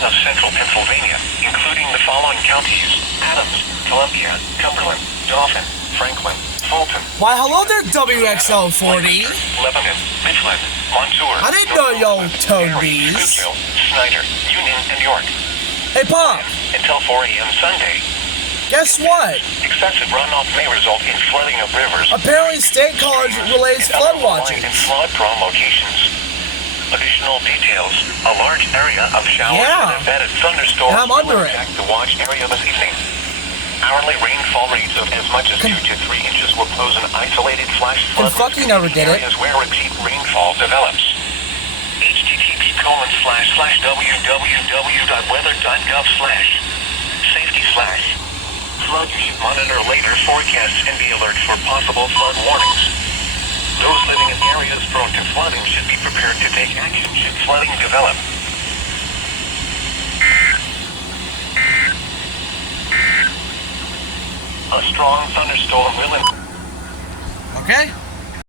portion of central Pennsylvania, including the following counties: Adams, Columbia, Cumberland, Dauphin, Franklin, Fulton. Why, hello there, WXO40. Lebanon, Mifflin, Montour. I didn't know y'all tone Cary, these. Schuylkill, Snyder, Union, and York. Hey, Pop, Until 4 a.m. Sunday. guess what? Excessive runoff may result in flooding of rivers. Apparently, State College relays and flood other watching. and flood-prone locations. Additional details: a large area of showers Yeah. and embedded thunderstorms And I'm under will it. impact the watch area this evening. Hourly rainfall rates of as much as 2 to 3 inches will pose an isolated flash flood Kentucky risk never in did it. areas where repeat rainfall develops. http://www.weather.gov/safety/ flood. You should monitor later forecasts and be alert for possible flood warnings. Those living in areas prone to flooding should be prepared to take action should flooding develop. A strong thunderstorm will... Okay?